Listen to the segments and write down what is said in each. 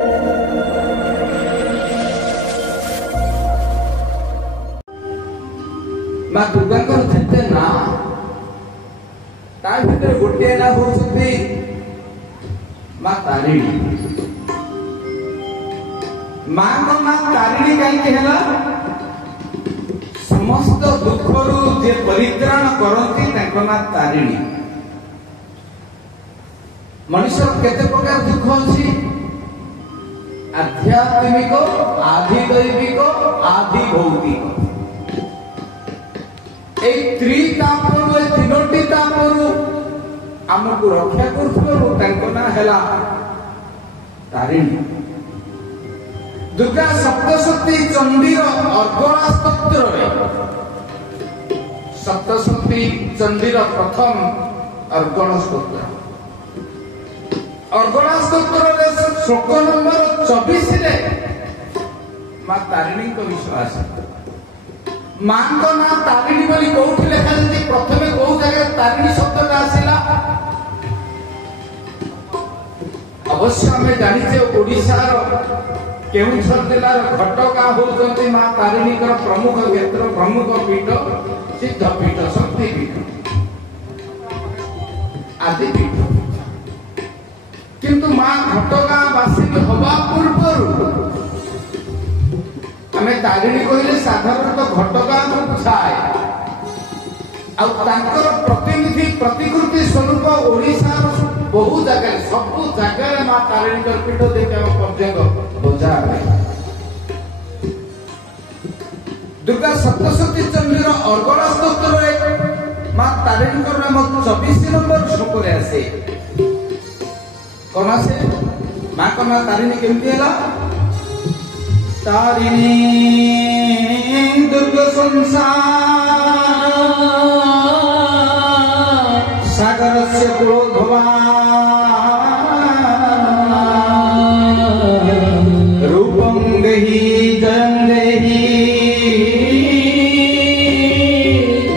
माँ दुर्गा जेते ना ता भीतर गोटे ना होउछथि माँ तारिणी। माँ को ना तारिणी कहीं है समस्त दुखरु जे परित्राण करती ना तारिणी। मनुष्य केते प्रकार दुख अछि आध्यात्मिक आदि दैविक आदि भौतिक ए त्रितापरु ए तीनोटी तापरु हमको रक्षा करथलो ना हैला तारिणी। दुर्गा सप्तशती चंडीर अर्गणा स्तोत्र रे सप्तशती चंडीर प्रथम अर्गण स्तोत्र अर्गणा स्तोत्र रे श्लोक नंबर 24 रे मां तारिणी को विश्वास मां को ना तारिणी बोली कोठी लेखा जति प्रथमे को जगह तारिणी शब्दटा आसिला अवश्य हमें जानी छे ओडिसा रो केउंझर जिला रो घटका होउचंती मां तारिणी कर प्रमुख क्षेत्र प्रमुख पीठ सिद्ध पीठ शक्ति पीठ आदि पीठ किंतु मां घटका वासी हवा पूर्व हमें तारिणी कहले साधारणतः घटका बुझाए प्रतिनिधि प्रतिकृति स्वरूप ओडिशा बहु जगह सब जगह मां तारिणी पीठ देखा पर्यटक बोझा दुर्गा सप्तशती चंडीर अर्गणा स्तोत्र मां तारिणी नाम 24 नंबर श्लोक रे आसे कौन आसे मां को ना तारिणी केमती हैला तारिणी दुर्गा संसार सागरस्य कुलोद्भवा रूपं देहि जयं देहि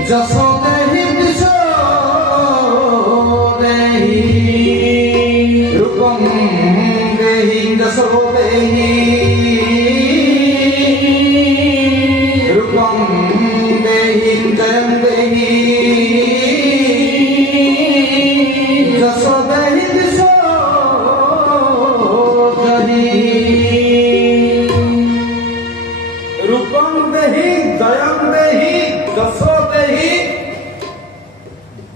जसो देहि दिशो देहि रूपं देहि जसो देहि रूपं देहि जयं देहि जसो देहि दिशो देहि रूपं देहि जयं देहि जसो देहि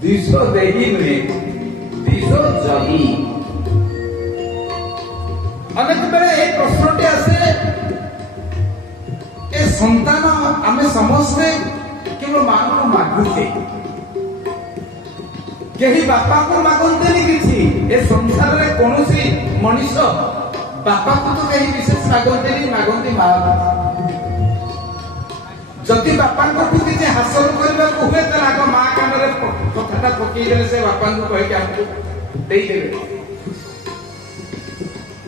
दिशो देहि नुहे दिशो जहि। अनेक बेले ए प्रश्नटी आसे ए संतान आमे समस्ते केवल मां को मागुचे केही बापा को मागंतेनी किछि ए संसार रे कोनोसी मनुष्य बापा को तो केही विशेष मागंतेनी मागंती मां जति बापा को किछि हासिल करबा को हुए त आग मां कान रे कथाटा पकई देले से बापा को कहि के हमको देई देबे।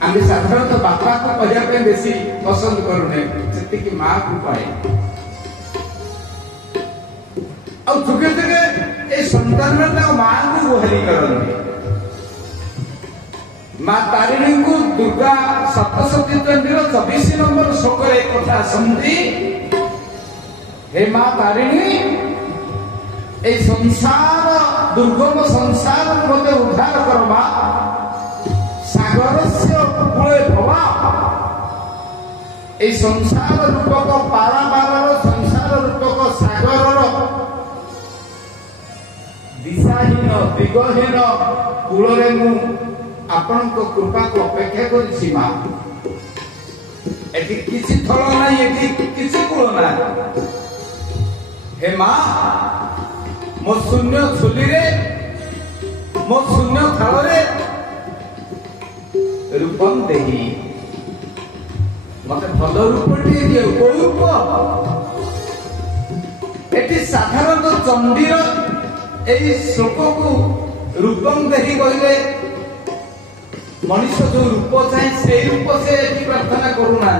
आमे साधारणतः बापा को कहया पे बेसी पसंद करूने जति कि मां को पाए और जुगे जुगे ए संतान में मां को गुहारी करने मां तारिणी को दुर्गा सप्तशती चंडीर 24 नंबर श्लोक रे कथा संधि हे मां तारिणी ए संसार दुर्गम संसार मते उद्धार करबा सागरस्य कूले भवा ए संसार रूपक पाराबार संसार रूपक सागर दिशाहीन दिगहीन कूल मु आपण कृपा को अपेक्षा करी मां एटी किसी थल नहीं एटी किसी कूल ना हे मां मो शून्य झोली रे मो शून्य थाल रे रूपम देहि मते भल रूपटी दियो को रूप एटी साधारणतः चंडीर एई श्लोक को रूपम देहि कहले मनुष्य जो रूप चाहे से रूप से एटी प्रार्थना करूना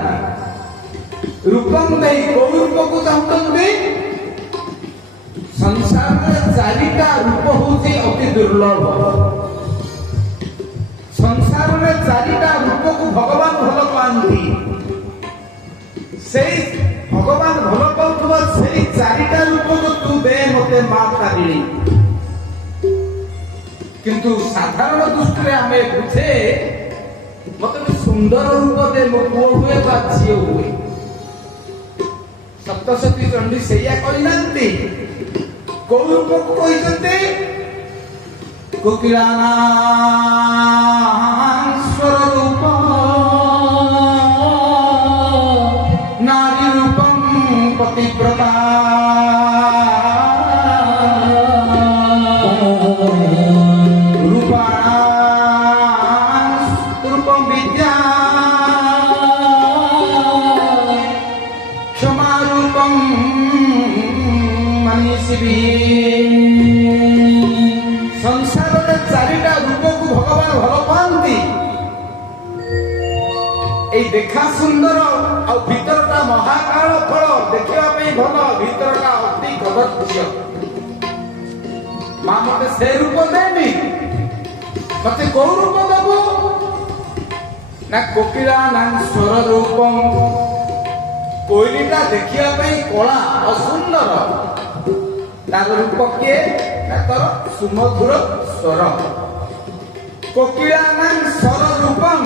रूपम देहि को रूप को चाहते संसार में चारिटा रूप होती अति दुर्लभ संसार में चारिटा रूप को भगवान भल ସେଇ ଭଗବାନ ଭଲ ପାଉଥିବା ସେଇ ଚାରିଟା ରୂପକୁ ତୁ ଦେ ମତେ ମା ତାରିଣୀ। କିନ୍ତୁ ସାଧାରଣ ଦୃଷ୍ଟିରେ ଆମେ ବୁଝେ ମତେ ବି ସୁନ୍ଦର ରୂପ ଦେ, ମୋ ପୁଅ ହୁଏ ବା ଝିଅ ହୁଏ। ସପ୍ତଶତୀ ଚଣ୍ଡୀ ସେଇଆ କହିନାହାନ୍ତି। କୋଉ ରୂପକୁ କହିଛନ୍ତି? କୋକିଳାନାସ୍ୱର ରୂପ ନାରୀ ରୂପଂ ପତିବ୍ରତା রূপাণাস্তুরূপং বিদ্যা ক্ষমা রূপং মনীষিভি। ସଂସାରରେ ଚାରିଟା ରୂପକୁ ଭଗବାନ ଭଲ ପାଆନ୍ତି। ଏଇ ଦେଖା ସୁନ୍ଦର ଆଉ ଭିତରଟା ମହାକାଳ ଫଳ, ଦେଖିବା ପାଇଁ ଭଲ, ଭିତରଟା ଅତି କଦର୍ଯ୍ୟ। ମା ମତେ ସେ ରୂପ ଦେନି, ମତେ କୋଉ ରୂପ ଦବୁ ନା କୋକିଳାନାସ୍ୱର ରୂପଂ। କୋଇଲିଟା ଦେଖିବା ପାଇଁ କଳା ଅସୁନ୍ଦର, ତାର ରୂପ କିଏ ନା ତାର ସୁମଧୁର ସ୍ୱର। କୋକିଳାନାସ୍ୱର ରୂପଂ,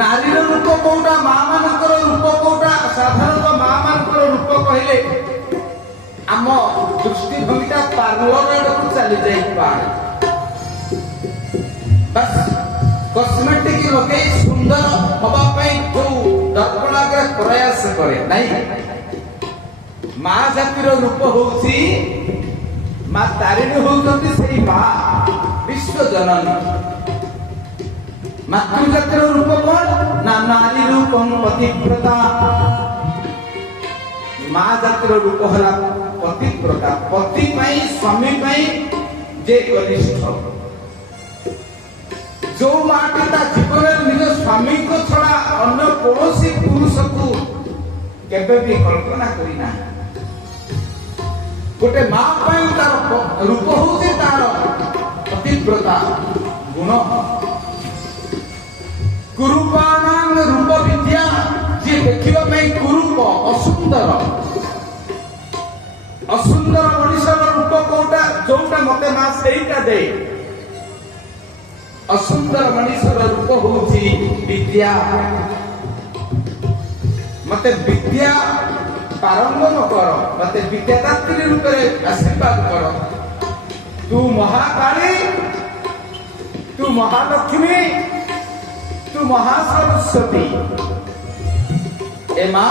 ନାରୀର ରୂପ କୋଉଟା, ମା ମାନଙ୍କର ରୂପ କୋଉଟା? ସାଧାରଣତଃ ମା ମାନଙ୍କର ରୂପ କହିଲେ ଆମ ଦୃଷ୍ଟିଭଙ୍ଗୀଟା ପାର୍ଲର ଆଡକୁ ଚାଲି ଯାଇପାରେ। ବାସ୍ କସ୍ମେଟିକ ଲଗେଇ ସୁନ୍ଦର ହବା ପାଇଁ ଯୋଉ ଦର୍ପଣ ଆଗରେ ପ୍ରୟାସ କରେ ନାଇଁ। ମା ଜାତିର ରୂପ ହଉଛି, ମା ତାରିଣୀ ହଉଛନ୍ତି ସେଇ ମା ବିଶ୍ୱ ଜନନୀ। ମାତୃ ଜାତିର ରୂପ କଣ ନା ନାରୀ ରୂପଂ ପତିବ୍ରତା। ମା ଜାତିର ରୂପ ହେଲା ପତିବ୍ରତା, ପତି ପାଇଁ ସ୍ୱାମୀ ପାଇଁ ଯେ କନିଷ୍ଠ। ଯୋଉ ମାଟି ତା ଜୀବନରେ ନିଜ ସ୍ୱାମୀଙ୍କ ଛଡା ଅନ୍ୟ କୌଣସି ପୁରୁଷକୁ କେବେ ବି କଳ୍ପନା କରିନାହିଁ। ଗୋଟେ ମା ପାଇଁ ତାର ରୂପ ହଉଛି ତାର ପତିବ୍ରତା ଗୁଣ। କୁରୂପାଣାଂ ରୂପ ବିଦ୍ୟା, ଯିଏ ଦେଖିବା ପାଇଁ କୁରୂପ ଅସୁନ୍ଦର। ଅସୁନ୍ଦର ମଣିଷର ରୂପ କୋଉଟା? ଯୋଉଟା ମତେ ମା ସେଇଟା ଦେ। ଅସୁନ୍ଦର ମଣିଷର ରୂପ ହଉଛି ବିଦ୍ୟା। ମତେ ବିଦ୍ୟା ପାରଙ୍ଗମ କର, ମତେ ବିଦ୍ୟାଦାତ୍ରୀ ରୂପରେ ଆଶୀର୍ବାଦ କର। ତୁ ମହାକାଳୀ, ତୁ ମହାଲକ୍ଷ୍ମୀ, ତୁ ମହାସରସ୍ୱତୀ। ଏ ମା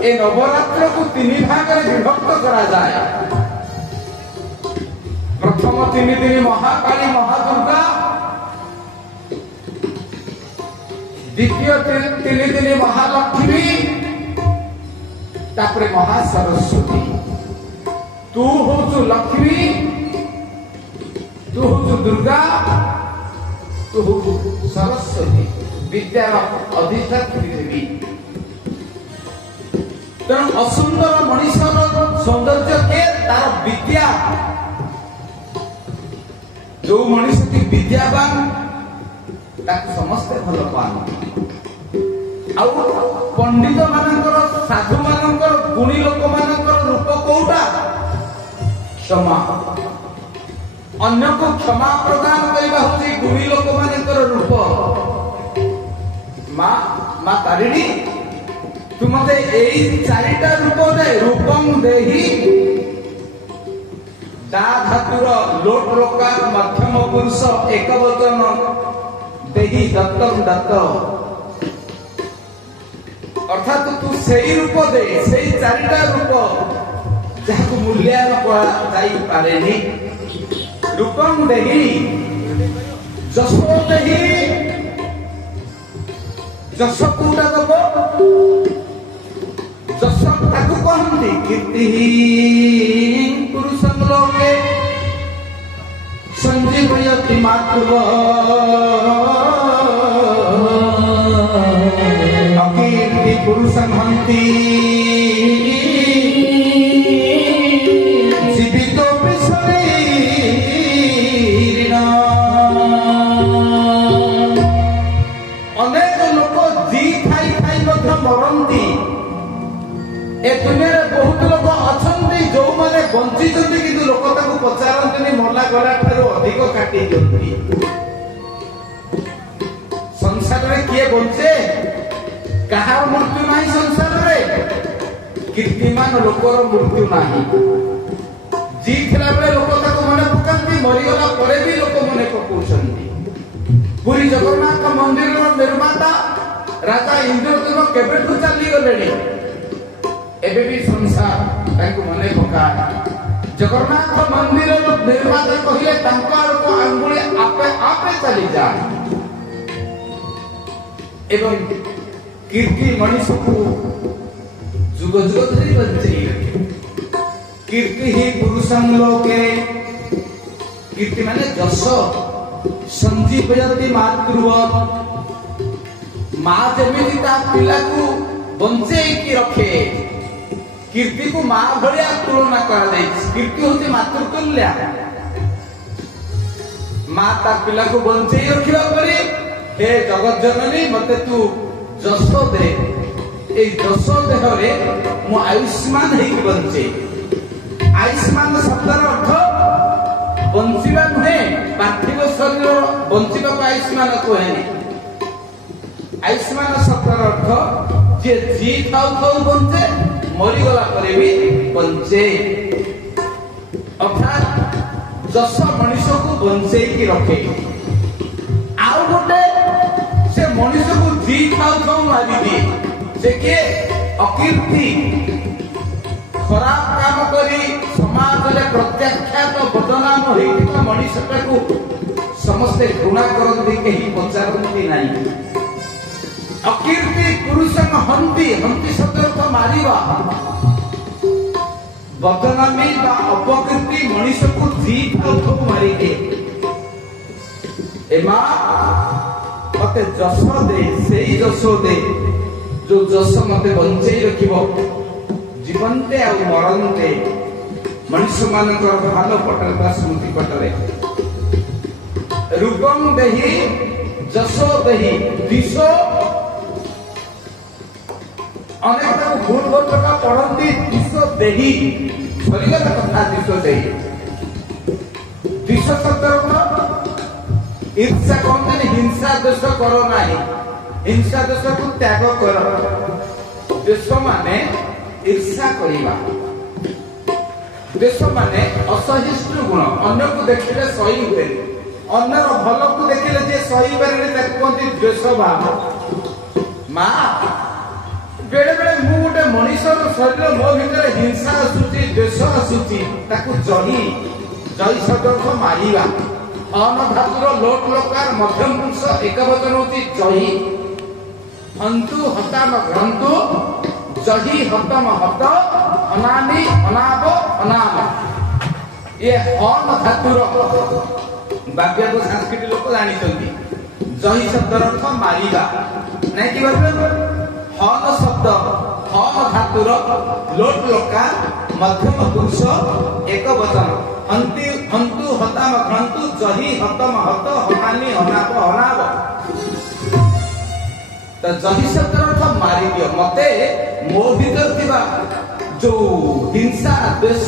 ଏ ନବରାତ୍ରକୁ 3 ଭାଗରେ ବିଭକ୍ତ କରାଯାଏ। ପ୍ରଥମ 3 ଦିନ ମହାକାଳୀ ମହାଦୁର୍ଗା, ଦ୍ୱିତୀୟ 3 ଦିନ ମହାଲକ୍ଷ୍ମୀ, ତାପରେ ମହାସରସ୍ୱତୀ। ତୁ ହଉଛୁ ଲକ୍ଷ୍ମୀ, ତୁ ହଉଛୁ ଦୁର୍ଗା, ତୁ ହଉଛୁ ସରସ୍ୱତୀ, ବିଦ୍ୟାର ଅଧିଷ୍ଠାତ୍ରୀ ଦେବୀ। ତେଣୁ ଅସୁନ୍ଦର ମଣିଷର ସୌନ୍ଦର୍ଯ୍ୟ କିଏ? ତାର ବିଦ୍ୟା। ଯୋଉ ମଣିଷଟି ବିଦ୍ୟାବାନ ତାକୁ ସମସ୍ତେ ଭଲ ପାଆନ୍ତି। ଆଉ ପଣ୍ଡିତ ମାନଙ୍କର, ସାଧୁ ମାନଙ୍କର, ଗୁଣୀ ଲୋକ ମାନଙ୍କର ରୂପ କୋଉଟା? କ୍ଷମା। ଅନ୍ୟକୁ କ୍ଷମା ପ୍ରଦାନ କରିବା ହଉଛି ଗୁଣୀ ଲୋକ ମାନଙ୍କର ରୂପ। ମା ତାରିଣୀ ତୁ ମତେ ଏଇ 4ଟା ରୂପ ଦେ। ରୂପଂ ଦେହି, ଦା ଧାତୁର ଲୋଟ ଲୋକା ମଧ୍ୟମ ପୁରୁଷ ଏକବଚନ, ଦେହି ଦତ୍ତଂ ଦତ୍ତ। ଅର୍ଥାତ ତୁ ସେଇ ରୂପ ଦେ, ସେଇ 4ଟା ରୂପ ଯାହାକୁ ମୂଲ୍ୟାୟନ କରାଯାଇପାରେନି। ରୂପଂ ଦେହି, ଯଶୋ ଦେହି। ଯଶ କୋଉଟା ଦବ? ଯଶ ତାକୁ କହନ୍ତି କୀର୍ତ୍ତି ପୁରୁଷଂ ଲୋକେ ସଞ୍ଜୀବୟତି ମାତୃ ଅକୀର୍ତ୍ତି ପୁରୁଷଂ ହନ୍ତି ଜୀବିତ ଶରୀରିଣ। ଅନେକ ଲୋକ ଜି ଥାଇ ଥାଇ मरती ए दुनिया बहुत लोग अच्छा जो मैंने बंची कि लोक पचारती मरला गला अधिक काटी दिखती संसार में किए बचे कहार मृत्यु ना संसार में कीर्तिमान लोकर मृत्यु ना जी थिला बेले लोक मन पकाती मरीगला भी लोक मन पकाउछंती पुरी जगन्नाथ मंदिर निर्माता राजा इंद्रदेव केबेठु चली गले एबे भी संसार तांको मने पका जगन्नाथ मंदिर निर्माता कहिले तांकर को अंगुली आपे आपे चली जाए एवं कीर्ति मनुष्य को जुग जुग धरि बंचई कीर्ति ही पुरुषं लोके कीर्ति माने जश संजीवयति मातृवत् माँ जमीन ता पिला को बंचई की रखे कीर्ति को माँ भलिया तुलना करा जाय कीर्ति होती मातृतुल्य माँ ता पिला को बंचई रखिबा परे हे जगत जननी मते तू जस दे ए जस देह रे मो आयुष्मान हे की बंचे आयुष्मान शब्दर अर्थ बंचिबा नुहे पार्थिव शरीर बंचिबा को आयुष्मान कहने आयुष्मान शब्दर अर्थ जे जी थाउ थाउ बंचे मरी गला परे भी बंचे अर्थात जस मनुष्य को बंचे की रखे आउ गोटे से मनुष्य को जी थाउ थाउ मारी दिए से के अकीर्ति खराब काम करी समाज रे प्रत्याख्यात बदनाम होइता मनुष्यटा को समस्त घृणा करती कहीं पचारती नहीं अकीर्ति पुरुष हंती हंती शब्द मारिबा बदनामी बा अपकीर्ति मनुष्य को जी थाउ थाउ मारी दे ए मां मते जस दे सेई जस दे जो जस मते बंचई रखिबो जीवनते आ मरणते मनुष्य मानकर भालो पटल बा स्मृति पटले रूपम देहि जसो देहि दिशो अनेक भूल भटका पढ़ती दिशो देहि सरीगला कथा दिशो देहि दिशो शब्द ईर्षा कहते हिंसा देश करो नहीं हिंसा देश को त्याग करो देश माने ईर्षा करिबा देश माने असहिष्णु गुण अन्य को देखिले सही हुए अन्यर भल को देखिले जे सही पारे ताको कहते द्वेष भाव मां बेले बेले मु गोटे मनुष्य शरीर मो भीतर हिंसा आसुची द्वेष आसुची ताको जही जही शब्द मारिबा अन धातुर लोट लोकार मध्यम पुरुष एक वचन होती जही हंतु हताम ग्रंथु जही हतम हत अनानि अनाब अनाम ये अन धातुर वाक्य को संस्कृत लोक जानी जही शब्द अर्थ मारिबा नहीं कि हन शब्द हन धातुर लोट लोकार मध्यम पुरुष एक वचन हंति हंतु हताम घंतु जही हतम हत हनानि हनाप हनाब तो जही शब्द अर्थ मारी दियो मते मो भीतर थिबा जो हिंसा द्वेष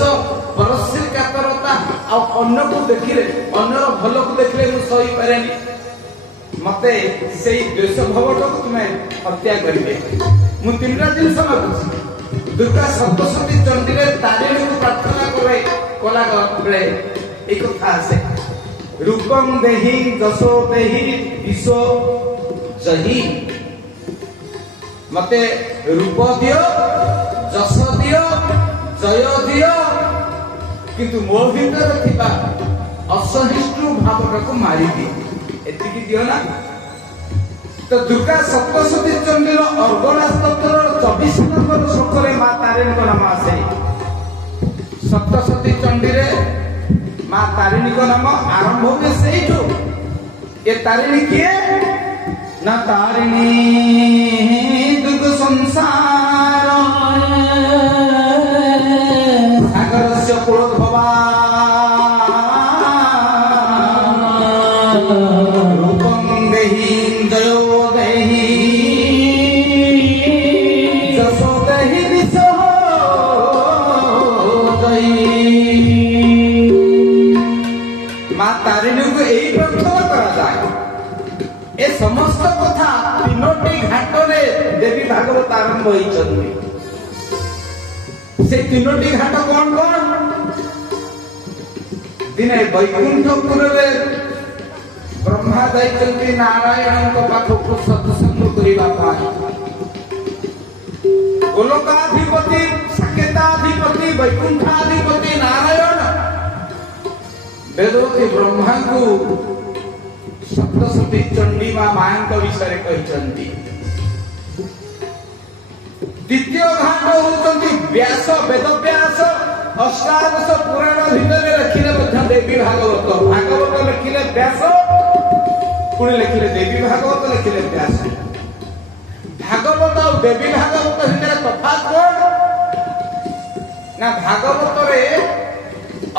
परस्पर कातरता आ अन्य को देखिले अन्यर भल को देखिले मु सही पारेनी मते सेई द्वेष भावटा को तुमे हत्या करिवे मु तीनटा दिन समय दुर्गा सप्तशती चंडी रे तारिणी को प्रार्थना करे कोला बेले एक कथा आसे रूपम देहि जसो देहि ईशो जही मते रूप दियो जस दियो जय दियो किंतु मो भीतर थिबा असहिष्णु भावटा को मारी दी एतिकी दियो ना तो दुर्गा सप्तशती चंडीर अर्गला स्तोत्र 24 नंबर श्लोकरे मां तारिणी को नाम आसे सप्तशती चंडी रे मां तारिणी को नाम आरंभ होवे सेइठो ए तारिणी किए ना तारिणी दुख संसार सागरस्य कुलोद्भवा रूपं देहि जयो देहि समस्त कथा तीनोटी घाट रे देवी भागवत आरंभ होइछन्ति से तीनोटी घाट कौन कौन दिने वैकुंठपुर रे ब्रह्मा जाइछन्ति नारायण को पाखକୁ सत्संग करिबा पाई गोलोकाधिपति साकेताधिपति वैकुंठाधिपति नारायण वेदवती ब्रह्मा को सप्तशती चंडी मां विषय कहते द्वितीय घाट होती व्यास वेद व्यास अष्टादश पुराण भितर लिखिले देवी भागवत भागवत लिखिले व्यास पुणी लिखिले देवी भागवत लिखिले व्यास भागवत और देवी भागवत भितर तफात कौन ना भागवत रे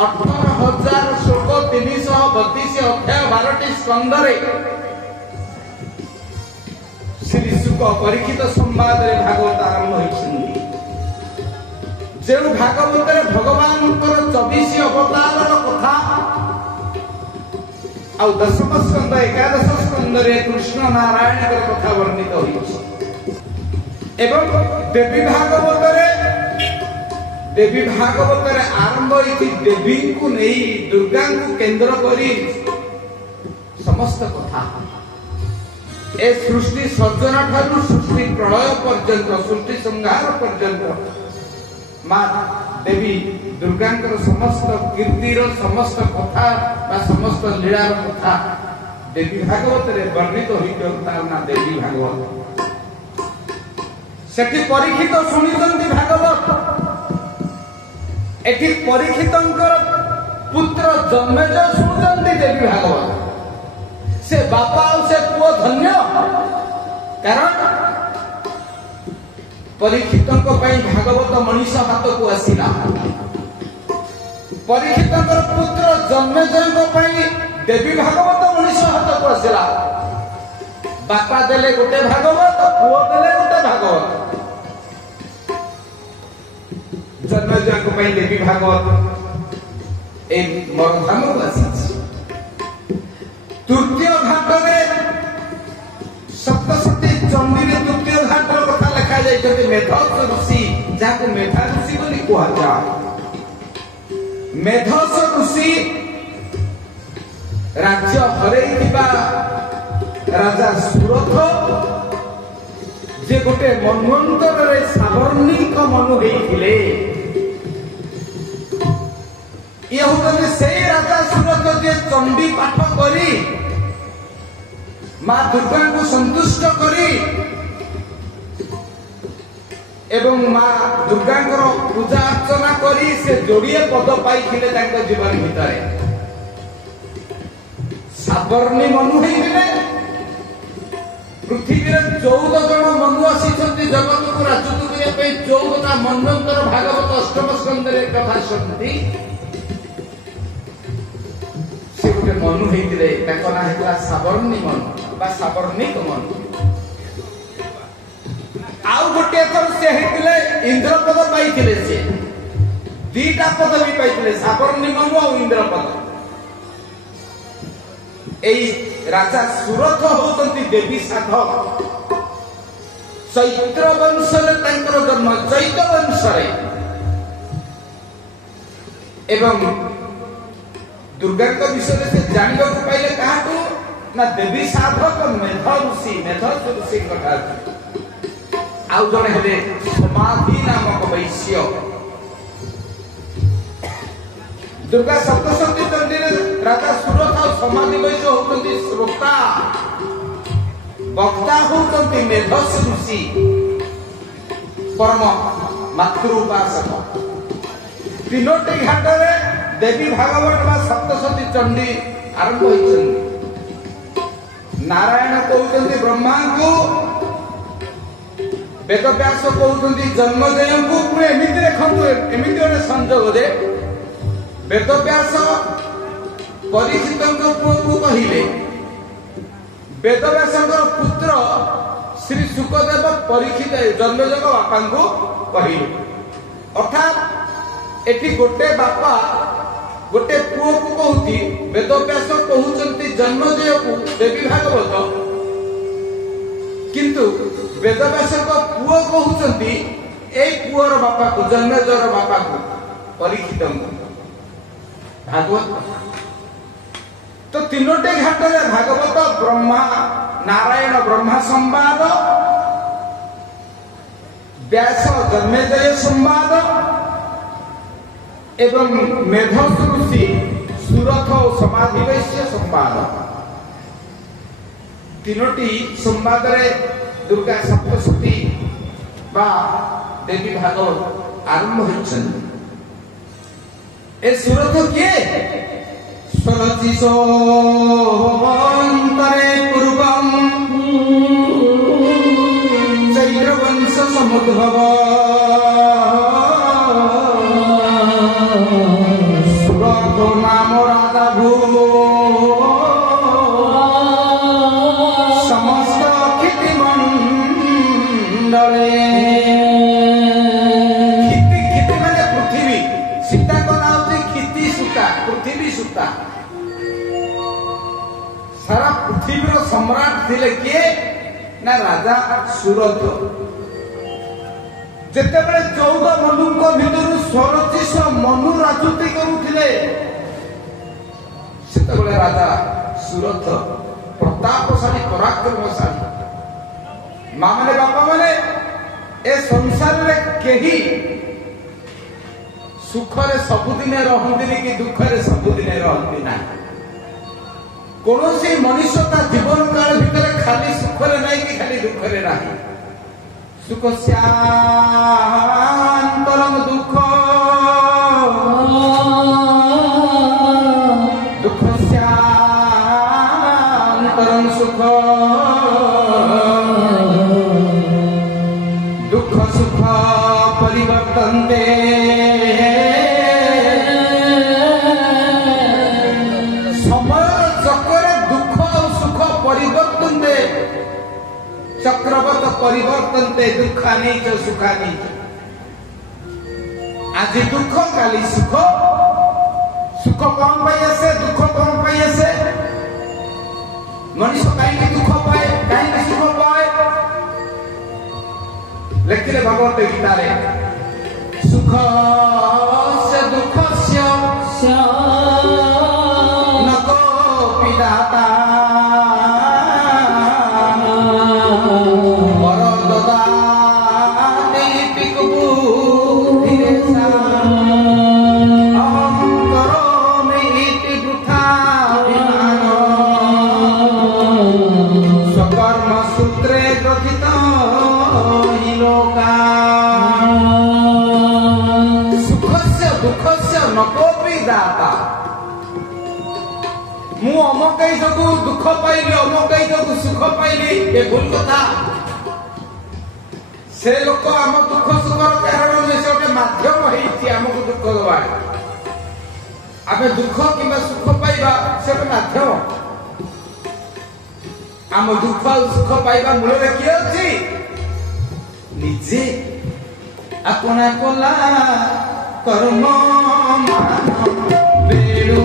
18,000 श्लोक 332 अध्याय 12टी स्कंध रे श्री शुक परीक्षित संवाद रे भागवत आरंभ होइछन्ति जे भागवत रे भगवान 24 अवतार रो कथा आ दशम स्कंद एकादश स्कंद रे कृष्ण नारायण रो कथा वर्णित होइछ एवं देवी भागवत रे आरंभ होइछि देवी को नहीं दुर्गा को केंद्र करी समस्त कथा ए सृष्टि सर्जन ठारू सृष्टि प्रलय पर्यंत सृष्टि संहार पर्यंत मां देवी दुर्गा समस्त कीर्तिर समस्त कथा बा समस्त लीला कथा देवी भागवत रे वर्णित होइता ना देवी भागवत सेठी परीक्षित सुनितंती भागवत एठी परीक्षितंकर पुत्र जन्मेजय सुनते देवी भागवत से बापा और से पुओ धन्य कारण परीक्षितंक पई भागवत मनीष हाथ को आसीला परीक्षितंकर पुत्र जन्मेजय पई देवी भागवत मनीष हाथ को आसीला बापा देले गोटे भागवत पुओ देले गोटे भागवत जन्मेजय को पई देवी भागवत ए मरधाम को आसी तृतीय घाट रे सप्तशती चंडी रे तृतीय घाट रो कथा लिखा जाय छै मेधस ऋषि जाको मेधा ऋषि बोली कुआ जाय मेधस ऋषि राज्य हरैथिबा राजा सुरथ जे गोटे मनवंतर रे साबर्णी को मनु हेइथिले ये होते से राजा सुरथ जे चंडी पाठ करी मां दुर्गा को संतुष्ट करी एवं मां दुर्गा पूजा अर्चना करी से जोड़िए पद पाइथिले तांको जीवन भितरे साबर्णी मनु हेइथिले पृथ्वी रे 14 जन मनु आसीछन्ति जगत को राजत्व करिया पे 14टा मनवंतर भागवत अष्टम स्कंद रे कथा सुनती से गोटे मनु हेइथिले ताको ना हेतला साबर्णी मनु बा साबर्णिक मनु आउ गोटे थर से हेइथिले इंद्रपद पाइथिले से दीटा पद भी पाइथिले साबर्णी मनु और इंद्रपद एई राजा सुरथ होतंती देवी साधक चैत्र वंश रे तांकर जन्म चैत्र वंश रे एवं दुर्गा का विषय से जानबा को पाइले काहू ना देवी साधक मेध ऋषि कथा आउ जने हेले समाधि नामक वैश्य दुर्गा सप्तशती चंडी रे राजा सुरथ और समाधि वैश्य होतंती श्रोता वक्ता होतंती मेधस ऋषि परम मातृउपासक तीनोटी घाट रे देवी भागवत बा सप्तशती चंडी आरंभ होइछन नारायण कहउछन्ति ब्रह्मा को वेद व्यास कहउछन्ति जन्मजय को पुणे एमिति देखंतु एमिति ओने संजोग दे वेद व्यास परीक्षितंक पुओ को कहिले वेद व्यासंकर पुत्र श्री सुखदेव परीक्षित जन्मजय बापा को कहिले अर्थात एठी गोटे बापा गोटे पुओ को कहउती वेद व्यास कहउछन्ति जन्मजय को देवी भागवत किंतु वेदव्यासक पुओ कहउचंती ए पुओर बापा को जन्मेजयर बापा को परीक्षित भागवत। तो तीनोटे घाटरे भागवत ब्रह्मा नारायण ब्रह्मा संवाद, व्यास जन्मेजय संवाद एवं मेधस ऋषि सुरथ और समाधि वैश्य संवाद। तीनोटी संवाद रे दुर्गा सप्तशती बा देवी भागवत आरंभ होइछन। ए सुरथ किए स्वरचिसो अंतरे पूर्वम चैत्रवंश समुद्भव सुरथ नाम राजा भू समस्त क्षिति मंडले। क्षिति माने पृथ्वी, सीता को नाम होती क्षिति सूता, पृथ्वी सूता। सारा पृथ्वीर सम्राट थिले किए ना राजा सुरथ। जेतेबेले 14 मनुको भितरु 36 मनु राजूति करुथिले सेतेबेले राजा सुरथ प्रतापशाली पराक्रमशाली। मां माने बापा माने ए संसार रे केही सुखरे सबुदिने रहंदिनी कि दुखरे सबुदिने रहंदी ना। कोनोसी मनुष्य ता जीवन काल भितर खाली सुखरे नाही कि खाली दुखरे नाही। सुख स्यान्तरम दुख दुख स्यान्तरम सुख दुख सुख परिवर्तन्ते चक्रवत परिवर्तनते दुखानी च सुखानी। आज दुख काली सुख, सुख कौन पाई आसे दुख कौन पाई आसे। मनुष्य कहीं दुख पाए कहीं सुख पाए। लिखिले भगवत गीता रे सुख से दुख से न कोपि दाता अमकई जो दुख पाइली अमकई जो सुख पाइली ये भूल कथा। से लोक आम दुख सुखर कारण से गोटे माध्यम होती आमको दुख दवा। आम दुख कि सुख पाइबा से माध्यम। आम दुख सुख पाइबा मूल किए अच्छी निजे अपना कोला कर्म मान बेणु